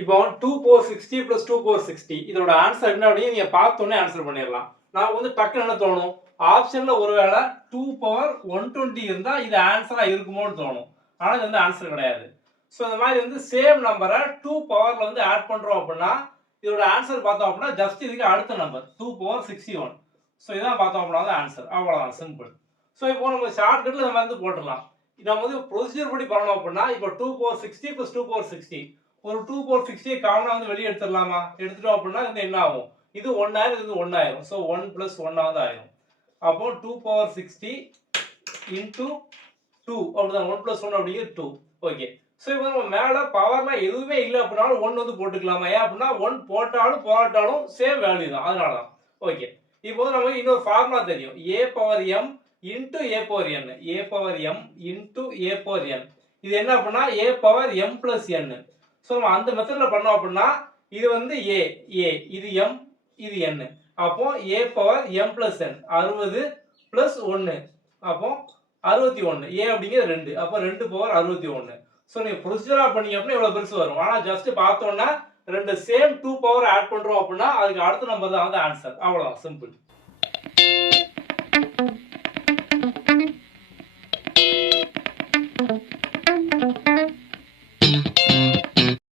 இப்போ 2 power 60 plus 2 power 60 இதோட answer என்ன அப்படின்னு நீங்க பார்த்தோன்னே ஆன்சர் பண்ணிடலாம். நான் வந்து டக்குன்னு என்ன தோணும், ஆப்ஷன்ல ஒருவேளை 2 power 120 இருந்தா இது ஆன்சரா இருக்குமோன்னு தோணும். ஆனா இது வந்து ஆன்சர் கிடையாது. ஸோ இந்த மாதிரி வந்து சேம் நம்பரை 2 பவர்ல வந்து ஆட் பண்றோம் அப்படின்னா இதோட ஆன்சர் பார்த்தோம் அப்படின்னா ஜஸ்ட் இதுக்கு அடுத்த நம்பர் 2 power 61. ஸோ இதான் பார்த்தோம் அப்படின்னா ஆன்சர். அவ்வளோதான், சிம்பிள். ஸோ இப்போ நம்ம ஷார்ட்கட்ல நம்ம வந்து போட்டுடலாம். நம்ம வந்து ப்ரொசீஜர் படி பண்ணணும் அப்படின்னா இப்போ 2 power 60 plus 2 power 60 ஒரு 2 power 60 காமனா வந்து வெளியே எடுத்துடலாமா? எடுத்துட்டோம் அப்படின்னா இது என்ன ஆகும்? இது 1 ஆயிரும், இது 1 ஆயிரும். ஸோ 1 plus 1 ஆவது ஆயிரும். அப்போ 2 power 60 into 2 அப்படிதான் 1 plus 1 அப்படிங்கிறது 2. ஓகே. ஸோ இப்போ நம்ம மேலே பவர்லாம் எதுவுமே இல்லை அப்படின்னாலும் 1 வந்து போட்டுக்கலாமா? ஏன் அப்படின்னா 1 போட்டாலும் போட்டாலும் சேம் வேல்யூ தான். அதனால தான். ஓகே. இப்போ நமக்கு இன்னொரு ஃபார்முலா தெரியும். a power m into a power n. a power m into a power n. இது என்ன அப்படின்னா a power m plus n. So நம்ம அந்த மெத்தடில் பண்ணோம் அப்படின்னா இது வந்து a இது m இது n. அப்போ a power m plus n 60 plus 1 அப்போ 61. a அப்படிங்கிறது 2. அப்போ 2 power 61. ஸோ நீங்க ப்ரொசீஜரா பண்ணீங்க அப்படின்னா இவ்வளவு பெருசு வரும். ஆனா ஜஸ்ட் பார்த்தோன்னா ரெண்டு சேம் 2 பவர் ஆட் பண்றோம் அப்படின்னா அதுக்கு அடுத்த நம்பர் தான் வந்து ஆன்சர். அவ்வளவுதான், சிம்பிள்.